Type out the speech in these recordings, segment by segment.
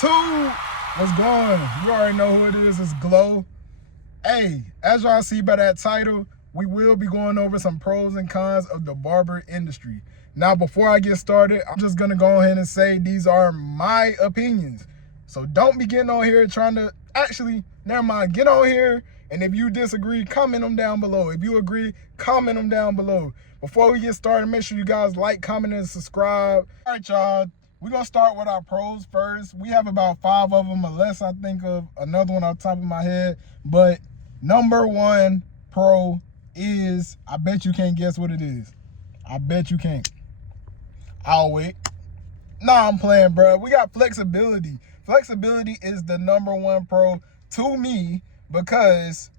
YouTube, what's going? You already know who it is. It's Glow. Hey, as y'all see by that title, we will be going over some pros and cons of the barber industry. Now, before I get started, I'm just gonna go ahead and say these are my opinions. So don't be getting on here trying to, actually, never mind, get on here, and if you disagree, comment them down below. If you agree, comment them down below. Before we get started, make sure you guys like, comment, and subscribe. All right, y'all. We're going to start with our pros first. We have about 5 of them, unless I think of another one off the top of my head. But number one pro is, I bet you can't guess what it is. I bet you can't. I'll wait. Nah, I'm playing, bro. We got flexibility. Flexibility is the number one pro to me, because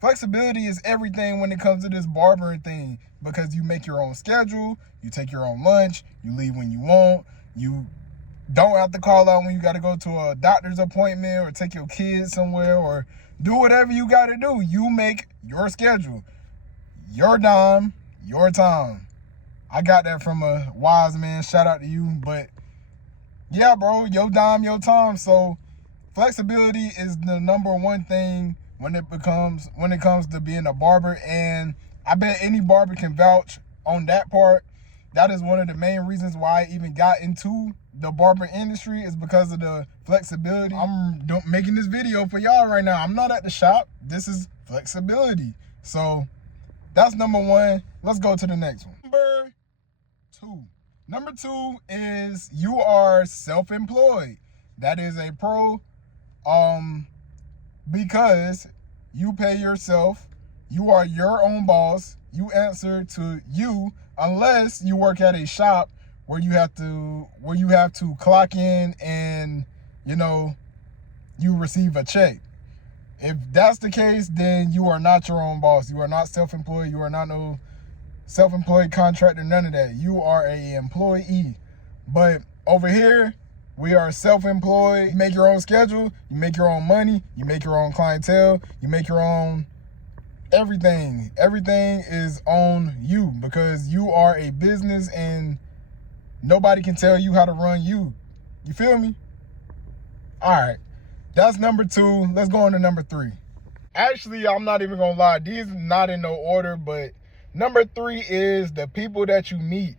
flexibility is everything when it comes to this barbering thing, because you make your own schedule, you take your own lunch, you leave when you want, you don't have to call out when you got to go to a doctor's appointment or take your kids somewhere or do whatever you got to do. You make your schedule, your dime, your time. I got that from a wise man. Shout out to you. But yeah, bro, your dime, your time. So flexibility is the number one thing when it comes to being a barber, and I bet any barber can vouch on that part. That is one of the main reasons why I even got into the barber industry, is because of the flexibility. I'm making this video for y'all right now. I'm not at the shop. This is flexibility. So that's number one. Let's go to the next one. Number two is you are self-employed. That is a pro, because you pay yourself. You are your own boss. You answer to you, unless you work at a shop where you have to clock in and, you know, you receive a check. If that's the case, then you are not your own boss. You are not self-employed. You are not no self-employed contractor, none of that. You are an employee. But over here, we are self-employed. You make your own schedule, you make your own money, you make your own clientele, you make your own everything. Everything is on you, because you are a business and nobody can tell you how to run you. You feel me? All right, that's number two. Let's go on to number three. Actually, I'm not even gonna lie, these are not in no order, but number three is the people that you meet.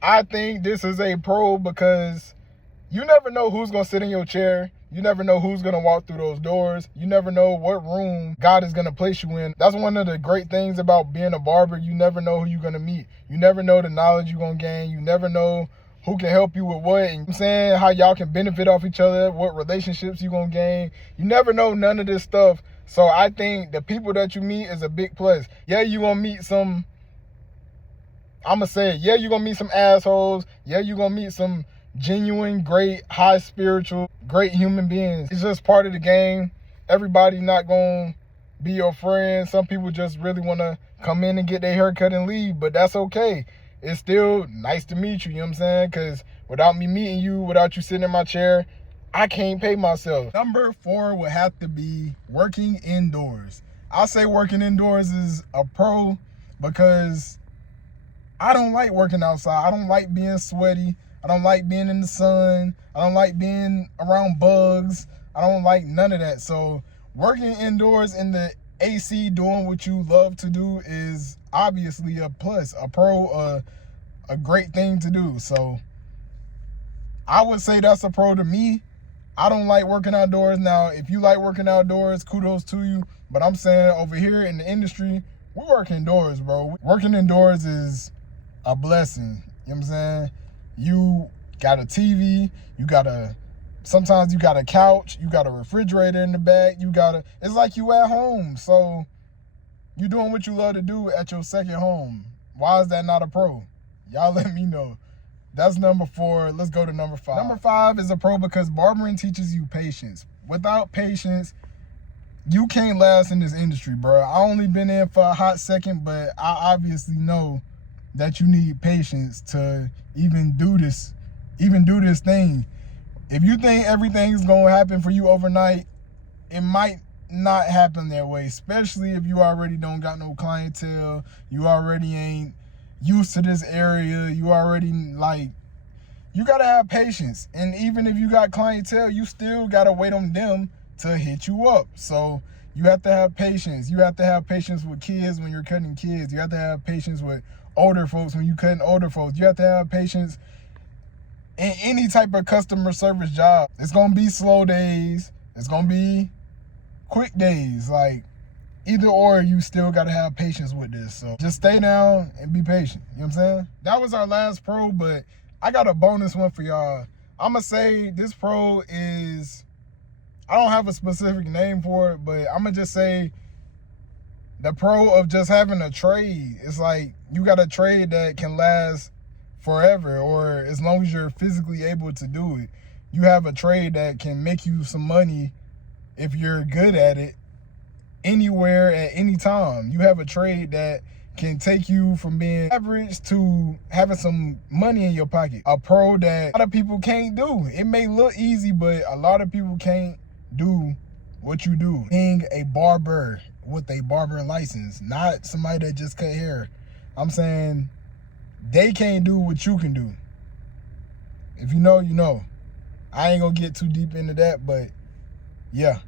I think this is a pro, because you never know who's going to sit in your chair. You never know who's going to walk through those doors. You never know what room God is going to place you in. That's one of the great things about being a barber. You never know who you're going to meet. You never know the knowledge you're going to gain. You never know who can help you with what. And I'm saying how y'all can benefit off each other, what relationships you're going to gain. You never know none of this stuff. So I think the people that you meet is a big plus. Yeah, you're going to meet some, I'm going to say it, yeah, you're going to meet some assholes. Yeah, you're going to meet some genuine, great, high spiritual, great human beings. It's just part of the game. Everybody not going to be your friend. Some people just really want to come in and get their hair cut and leave, but that's okay. It's still nice to meet you, you know what I'm saying? Because without me meeting you, without you sitting in my chair, I can't pay myself. Number four would have to be working indoors. I'll say working indoors is a pro, because I don't like working outside. I don't like being sweaty. I don't like being in the sun. I don't like being around bugs. I don't like none of that. So working indoors in the AC, doing what you love to do, is obviously a plus, a pro, a great thing to do. So I would say that's a pro to me. I don't like working outdoors. Now, if you like working outdoors, kudos to you. But I'm saying over here in the industry, we work indoors, bro. Working indoors is a blessing. You know what I'm saying? You got a TV, sometimes you got a couch, you got a refrigerator in the back, it's like you at home. So you doing what you love to do at your second home. Why is that not a pro? Y'all let me know. That's number four. Let's go to number five. Number five is a pro, because barbering teaches you patience. Without patience, you can't last in this industry, bro. I only been in for a hot second, but I obviously know that you need patience to even do this thing. If you think everything's gonna happen for you overnight, it might not happen that way, especially if you already don't got no clientele, you already ain't used to this area, you already, like, you gotta have patience. And even if you got clientele, you still gotta wait on them to hit you up. So you have to have patience. You have to have patience with kids when you're cutting kids. You have to have patience with older folks when you're cutting older folks. You have to have patience in any type of customer service job. It's gonna be slow days. It's gonna be quick days. Like, either or, you still gotta have patience with this. So just stay down and be patient. You know what I'm saying? That was our last pro, but I got a bonus one for y'all. I'ma say this pro is, I don't have a specific name for it, but I'ma just say the pro of just having a trade. It's like you got a trade that can last forever, or as long as you're physically able to do it. You have a trade that can make you some money if you're good at it, anywhere at any time. You have a trade that can take you from being average to having some money in your pocket. A pro that a lot of people can't do. It may look easy, but a lot of people can't do what you do. Being a barber with a barber license, not somebody that just cut hair. I'm saying they can't do what you can do. If you know, you know. I ain't gonna get too deep into that, but yeah.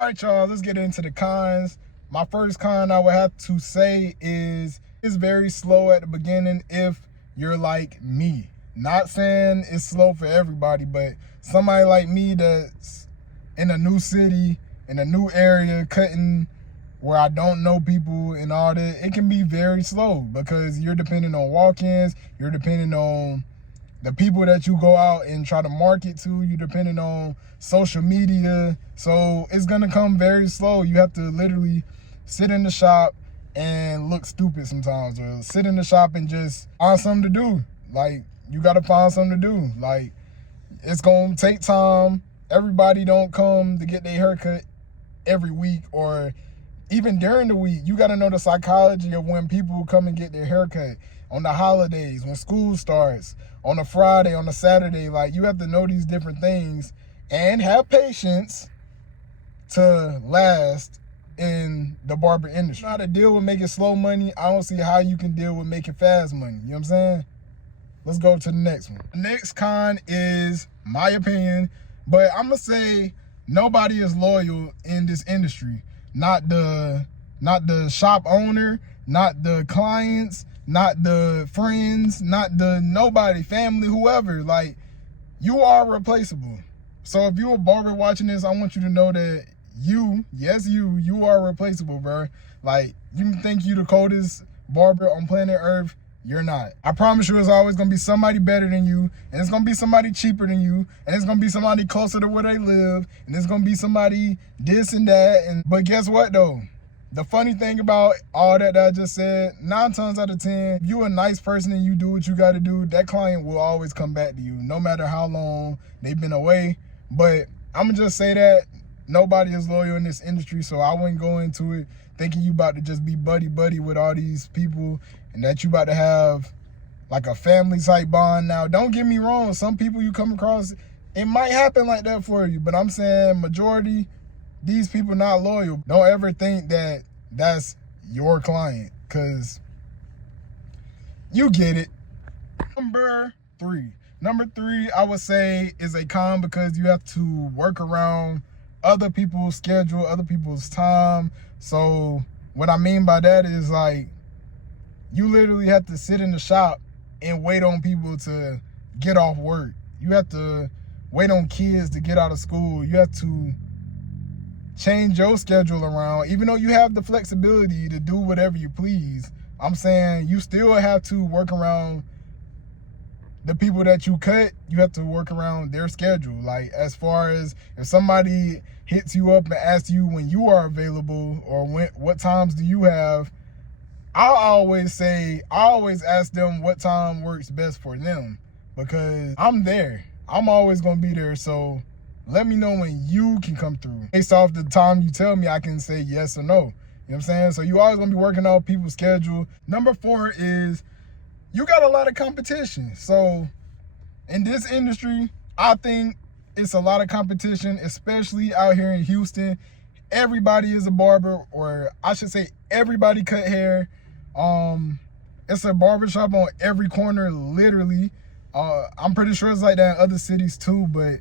All right, y'all, let's get into the cons. My first con I would have to say is it's very slow at the beginning if you're like me. Not saying it's slow for everybody, but somebody like me that's in a new city, in a new area, cutting where I don't know people and all that, it can be very slow because you're depending on walk-ins, you're depending on the people that you go out and try to market to, you're depending on social media. So it's gonna come very slow. You have to literally sit in the shop and look stupid sometimes, or sit in the shop and just find something to do. Like, you gotta find something to do. Like, it's gonna take time. Everybody don't come to get their haircut every week or even during the week. You gotta know the psychology of when people come and get their haircut on the holidays, when school starts, on a Friday, on a Saturday. Like, you have to know these different things and have patience to last in the barber industry. How to deal with making slow money, I don't see how you can deal with making fast money. You know what I'm saying? Let's go to the next one. The next con is my opinion, but I'm gonna say nobody is loyal in this industry. Not the shop owner, not the clients, not the friends, not the nobody, family, whoever. Like, you are replaceable. So if you're a barber watching this, I want you to know that you are replaceable, bro. Like, you think you the coldest barber on planet Earth, you're not. I promise you, it's always gonna be somebody better than you, and it's gonna be somebody cheaper than you, and it's gonna be somebody closer to where they live, and it's gonna be somebody this and that. But guess what though? The funny thing about all that I just said, 9 times out of 10, if you're a nice person and you do what you gotta do, that client will always come back to you, no matter how long they've been away. But I'm gonna just say that nobody is loyal in this industry, so I wouldn't go into it thinking you about to just be buddy-buddy with all these people and that you about to have like a family type bond. Now, don't get me wrong, some people you come across, it might happen like that for you, but I'm saying majority, these people not loyal. Don't ever think that that's your client, because you get it. Number three, I would say is a con because you have to work around other people's schedule, other people's time. So what I mean by that is, like, you literally have to sit in the shop and wait on people to get off work. You have to wait on kids to get out of school. You have to change your schedule around. Even though you have the flexibility to do whatever you please, I'm saying you still have to work around the people that you cut. You have to work around their schedule. Like, as far as if somebody hits you up and asks you when you are available or what times do you have, I always ask them what time works best for them, because I'm there. I'm always gonna be there. So let me know when you can come through. Based off the time you tell me, I can say yes or no. You know what I'm saying? So you always gonna be working on people's schedule. Number 4 is you got a lot of competition. So in this industry, I think it's a lot of competition, especially out here in Houston. Everybody is a barber, or I should say everybody cut hair. It's a barbershop on every corner, literally. I'm pretty sure it's like that in other cities too, but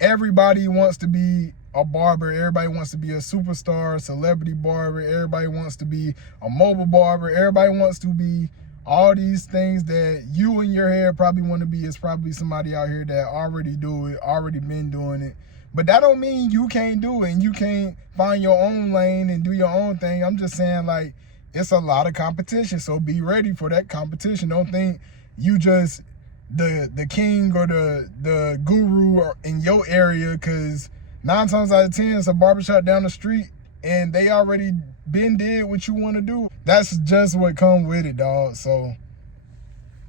everybody wants to be a barber. Everybody wants to be a superstar, celebrity barber. Everybody wants to be a mobile barber. Everybody wants to be all these things that you in your head probably want to be. Is probably somebody out here that already do it, already been doing it. But that don't mean you can't do it and you can't find your own lane and do your own thing. I'm just saying, like, it's a lot of competition, so be ready for that competition. Don't think you just the king or the guru in your area, because 9 times out of 10 it's a barbershop down the street and they already been did what you want to do. That's just what come with it, dog. So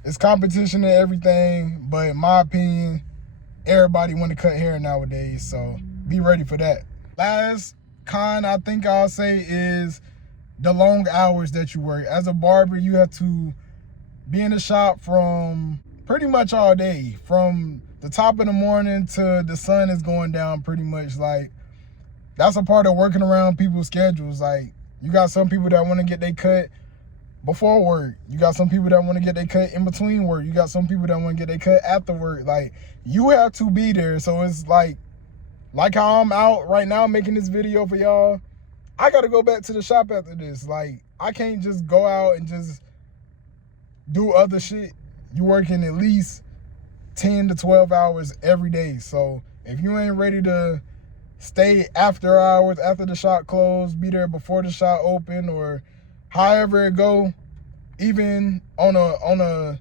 it's competition and everything, but in my opinion, everybody want to cut hair nowadays, so be ready for that. Last con I think I'll say is the long hours that you work. As a barber, you have to be in the shop from pretty much all day, from the top of the morning to the sun is going down pretty much. Like, that's a part of working around people's schedules. Like, you got some people that want to get their cut before work. You got some people that want to get their cut in between work. You got some people that want to get their cut after work. Like, you have to be there. So it's like how I'm out right now making this video for y'all, I got to go back to the shop after this. Like, I can't just go out and just do other shit. You working at least 10 to 12 hours every day. So if you ain't ready to stay after hours, after the shop closed, be there before the shop open, or however it go, even on a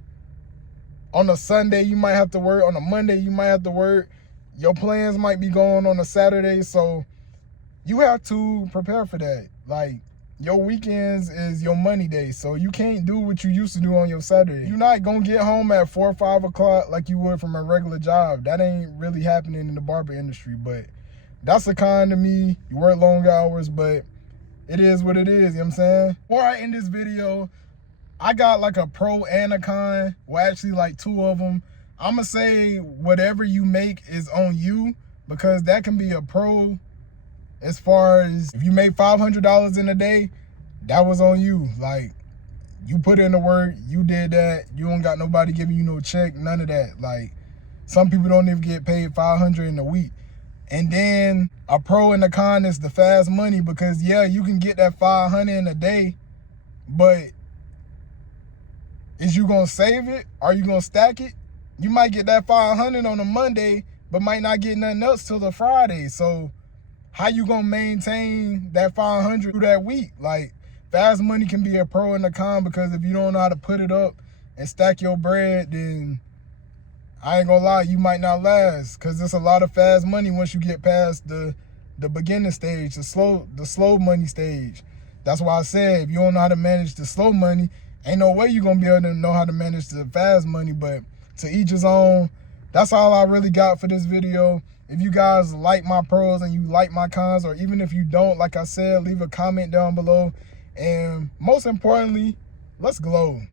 Sunday you might have to work, on a Monday you might have to work, your plans might be going on a Saturday, so you have to prepare for that. Like, your weekends is your money day, so you can't do what you used to do on your Saturday. You're not gonna get home at 4 or 5 o'clock like you would from a regular job. That ain't really happening in the barber industry, but that's a con to me. You work long hours, but it is what it is, you know what I'm saying? Before I end this video, I got like a pro and a con. Well, actually like 2 of them. I'm gonna say whatever you make is on you, because that can be a pro. As far as if you make $500 in a day, that was on you. Like, you put in the work, you did that. You don't got nobody giving you no check, none of that. Like, some people don't even get paid $500 in a week. And then a pro and a con is the fast money, because yeah, you can get that $500 in a day, but is you gonna save it? Are you gonna stack it? You might get that $500 on a Monday, but might not get nothing else till the Friday. So how you gonna maintain that $500 through that week? Like, fast money can be a pro and a con, because if you don't know how to put it up and stack your bread, then I ain't gonna lie, you might not last, because there's a lot of fast money once you get past the beginning stage, the slow money stage. That's why I said, if you don't know how to manage the slow money, ain't no way you're gonna be able to know how to manage the fast money. But to each his own. That's all I really got for this video. If you guys like my pros and you like my cons, or even if you don't, like I said, leave a comment down below. And most importantly, let's glow.